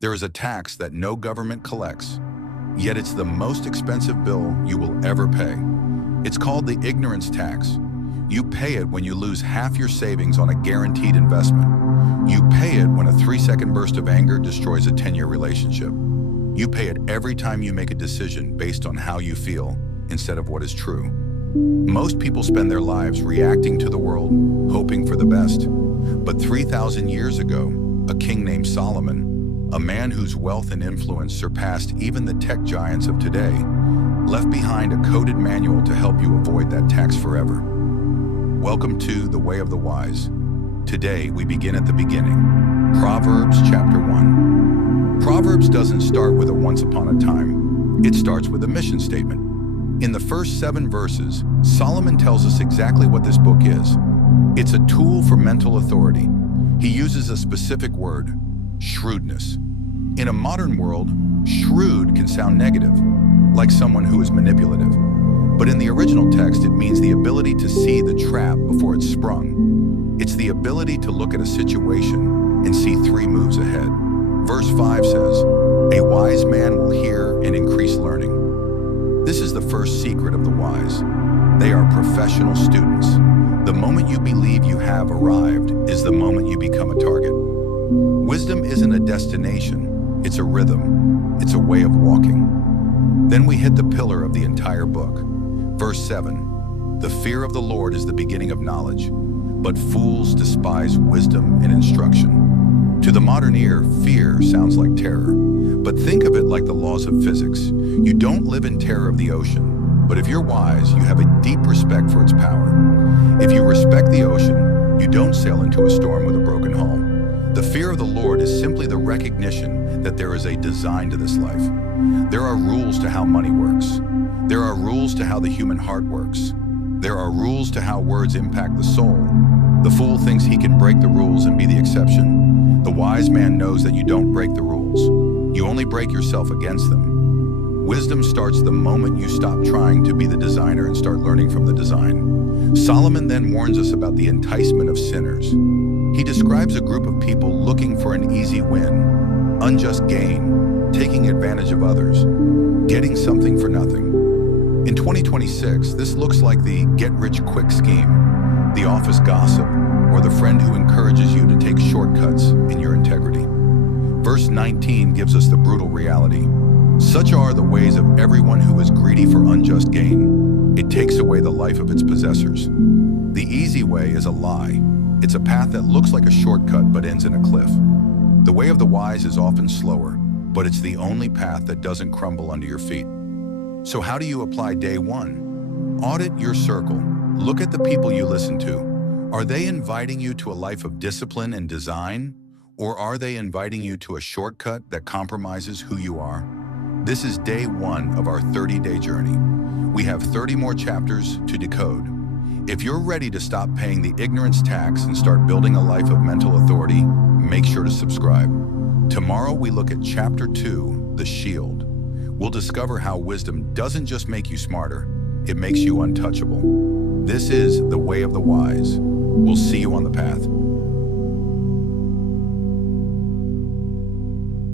There is a tax that no government collects, yet it's the most expensive bill you will ever pay. It's called the ignorance tax. You pay it when you lose half your savings on a guaranteed investment. You pay it when a 3-second burst of anger destroys a 10-year relationship. You pay it every time you make a decision based on how you feel instead of what is true. Most people spend their lives reacting to the world, hoping for the best. But 3,000 years ago, a king named Solomon, a man whose wealth and influence surpassed even the tech giants of today, left behind a coded manual to help you avoid that tax forever. Welcome to The Way of the Wise. Today, we begin at the beginning. Proverbs chapter 1. Proverbs doesn't start with a once upon a time. It starts with a mission statement. In the first 7 verses, Solomon tells us exactly what this book is. It's a tool for mental authority. He uses a specific word, shrewdness. In a modern world, shrewd can sound negative, like someone who is manipulative. But in the original text, it means the ability to see the trap before it's sprung. It's the ability to look at a situation and see 3 moves ahead. Verse 5 says, "A wise man will hear and increase learning." This is the first secret of the wise. They are professional students. The moment you believe you have arrived is the moment you become a target. Wisdom isn't a destination, it's a rhythm. It's a way of walking. Then we hit the pillar of the entire book. Verse 7, "The fear of the Lord is the beginning of knowledge, but fools despise wisdom and instruction." To the modern ear, fear sounds like terror, but think of it like the laws of physics. You don't live in terror of the ocean, but if you're wise, you have a deep respect for its power. If you respect the ocean, you don't sail into a storm with a broken hull. The fear of the Lord is simply the recognition that there is a design to this life. There are rules to how money works. There are rules to how the human heart works. There are rules to how words impact the soul. The fool thinks he can break the rules and be the exception. The wise man knows that you don't break the rules. You only break yourself against them. Wisdom starts the moment you stop trying to be the designer and start learning from the design. Solomon then warns us about the enticement of sinners. He describes a group of people looking for an easy win, unjust gain, taking advantage of others, getting something for nothing. In 2026, this looks like the get-rich-quick scheme, the office gossip, or the friend who encourages you to take shortcuts in your integrity. Verse 19 gives us the brutal reality. "Such are the ways of everyone who is greedy for unjust gain. It takes away the life of its possessors." The easy way is a lie. It's a path that looks like a shortcut but ends in a cliff. The way of the wise is often slower, but it's the only path that doesn't crumble under your feet. So how do you apply day 1? Audit your circle. Look at the people you listen to. Are they inviting you to a life of discipline and design? Or are they inviting you to a shortcut that compromises who you are? This is day 1 of our 30-day journey. We have 30 more chapters to decode. If you're ready to stop paying the ignorance tax and start building a life of mental authority, make sure to subscribe. Tomorrow we look at chapter 2, the shield. We'll discover how wisdom doesn't just make you smarter, it makes you untouchable. This is The Way of the Wise. We'll see you on the path.